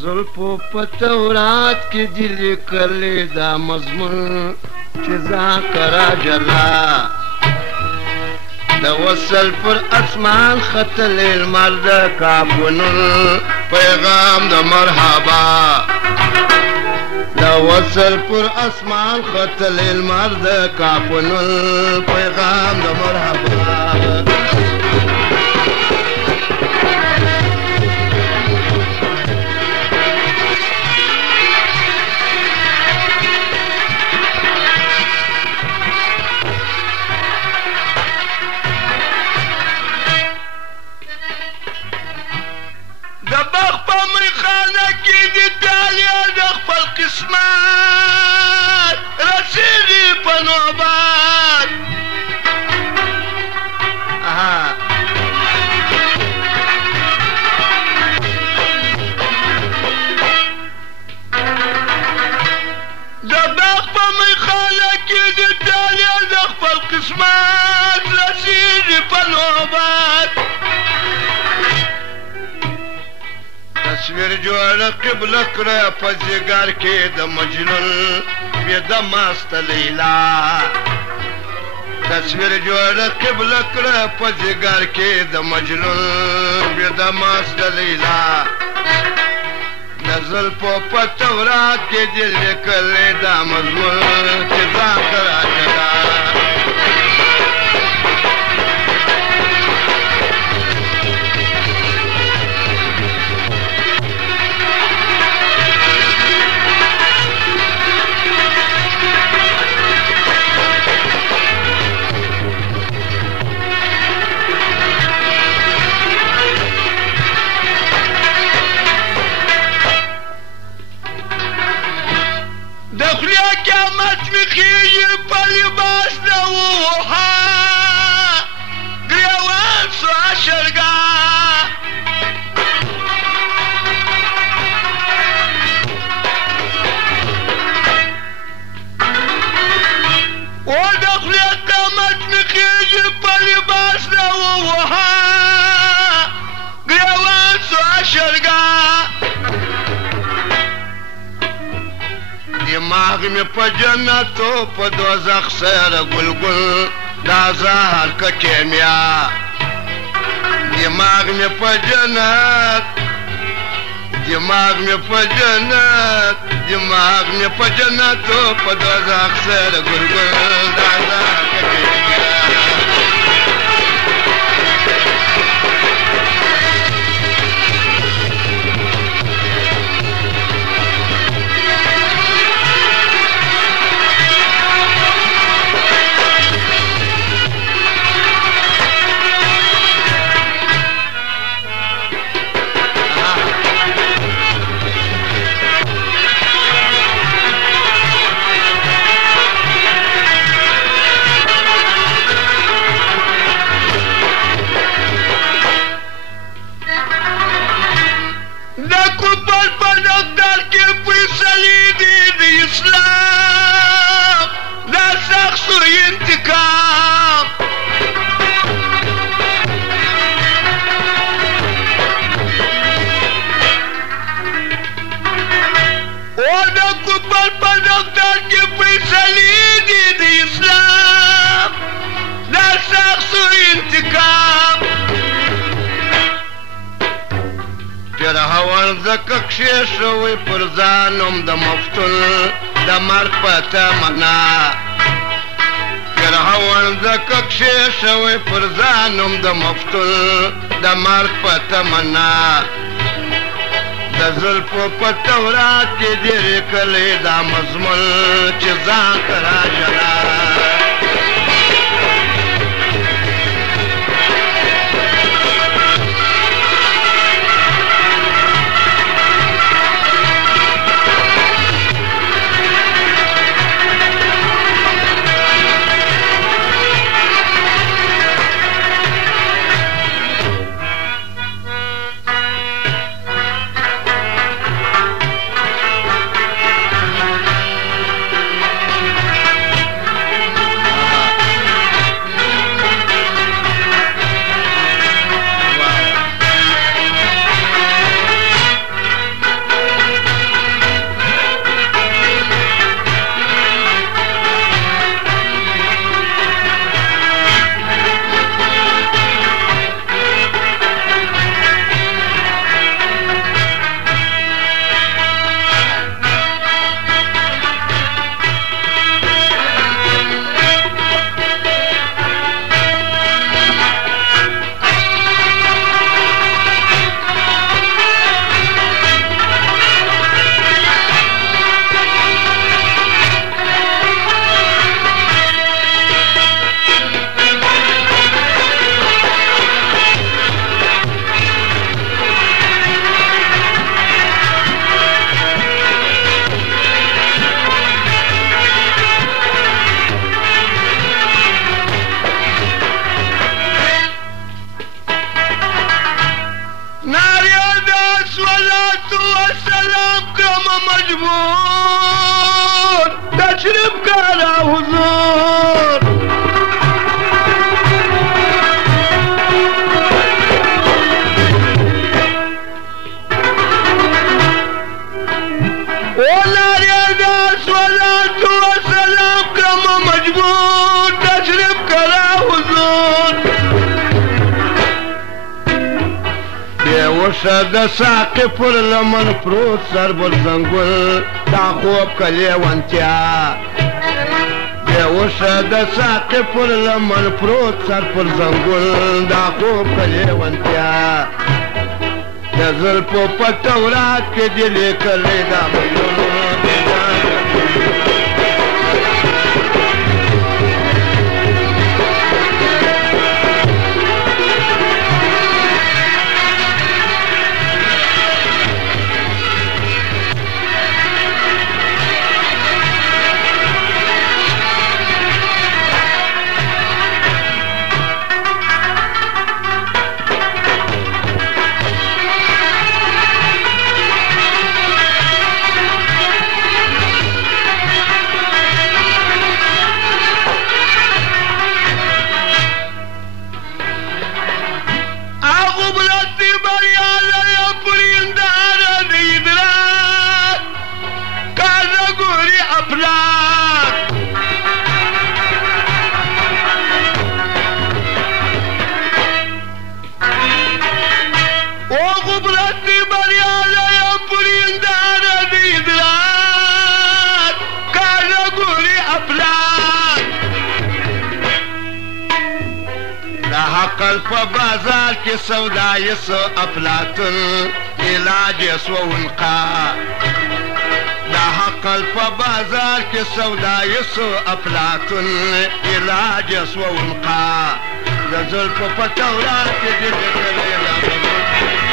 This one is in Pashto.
زلفو په تورات کې دي لیکلي دا مضمون چې ذاکره جلا د وصل پر اسمان ختلی لمر د کافونو پیغام د مرحبا د وصل پر اسمان ختلی لمر د کافونو پیغام د مرحبا قسمت رسیدی په نوبت د باغ په میخانه کې د تالیا د خپل قسمت رسیدی په نوبت تصویر جوړه قبله کړه په ځیګر کې د مجنون بېده مسته لیلا تصویر جوړه قبله کړه په ځیګر کې د مجنون بېده مسته لیلا د زلفو په تورات کې دي لیکلی دا مضمون چې ځان ته راجلا قیامت می خیجی پا لباس نووها گریوان سو عشرگا و دخلی قیامت می خیجی پا لباس نووها گریوان سو عشرگا دماغ میں پا جنتو پا دوزخ سیر گل گل دا زہر کا کیمیا دماغ میں پا جنت دماغ میں پا جنت دماغ میں پا جنتو پا دوزخ سیر گل گل دا زہر کا کیمیا زکه کښېښوی پر ځانم د مفتون د مرګ په تمنا فرعون زکه کښېښوی پر ځانم د مفتون د مرګ په تمنا د زلفو په تورات کې دي لیکلی دا مضمون چې ځان ته راجلا ناري دا صلاة والسلام كرم مجبور تشرب كالا حضور وناري دا صلاة والسلام كرم مجبور تشرب كالا حضور بیوشه د ساقی پر لمن پروت سر بر زنگل دا خوب کلیوانتیا بیوشه د ساقی پر لمن پروت سر پر زنگل دا خوب کلیوانتیا د زلفو په تورات کې دی لیکلی دا مجنون په بازار کې سودای سو افلاطون علاج سو ونقا دا حقل په بازار کې سودای سو افلاطون علاج سو ونقا د زلفو په تورات کې دې لیکلی دا